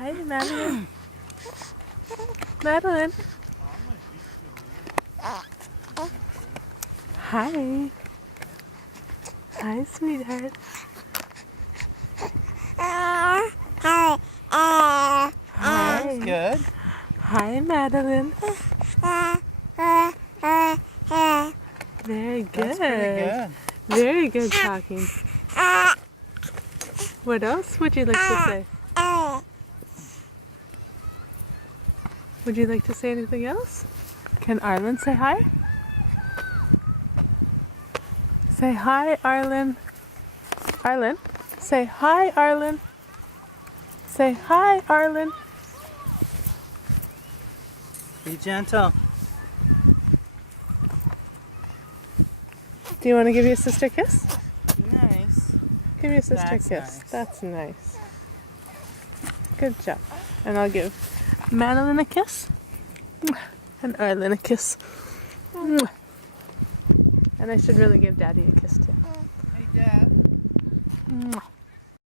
Hi, Madeline. Madeline. Hi. Hi, sweetheart. Hi. That's good. Hi, Madeline. Very good. That's pretty good. Very good talking. What else would you like to say? Would you like to say anything else? Can Arlen say hi? Say hi, Arlen. Arlen, say hi, Arlen. Say hi, Arlen. Be gentle. Do you want to give your sister a kiss? Nice. Give your sister That's a kiss. nice. That's nice. Good job. And I'll give Madeline a kiss. And Arlen a kiss. And I should really give Daddy a kiss too. Hey, Dad.